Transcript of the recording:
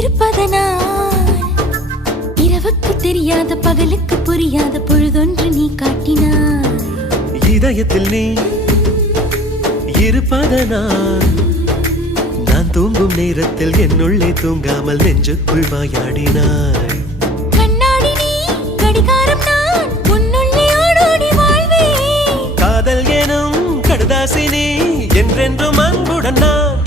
இருப்பதனால் இரவுக்கு தெரியாத பகலுக்கு புரியாத பொழுதொன்று நீ காட்டினாய். இதயத்தில் நீ இருப்பதனால் நான் தூங்கும் நேரத்தில் என்னுள்ளே தூங்காமல் நெஞ்சுக்குள் வாயாடினாய். கண்ணாடி நீ கடிகாரம் நான் உன்னுள்ளே ஓடோடி வாழ்வே. காதல் எனும் கடுதாசி நீ என்றென்றும் அன்புடன் நான்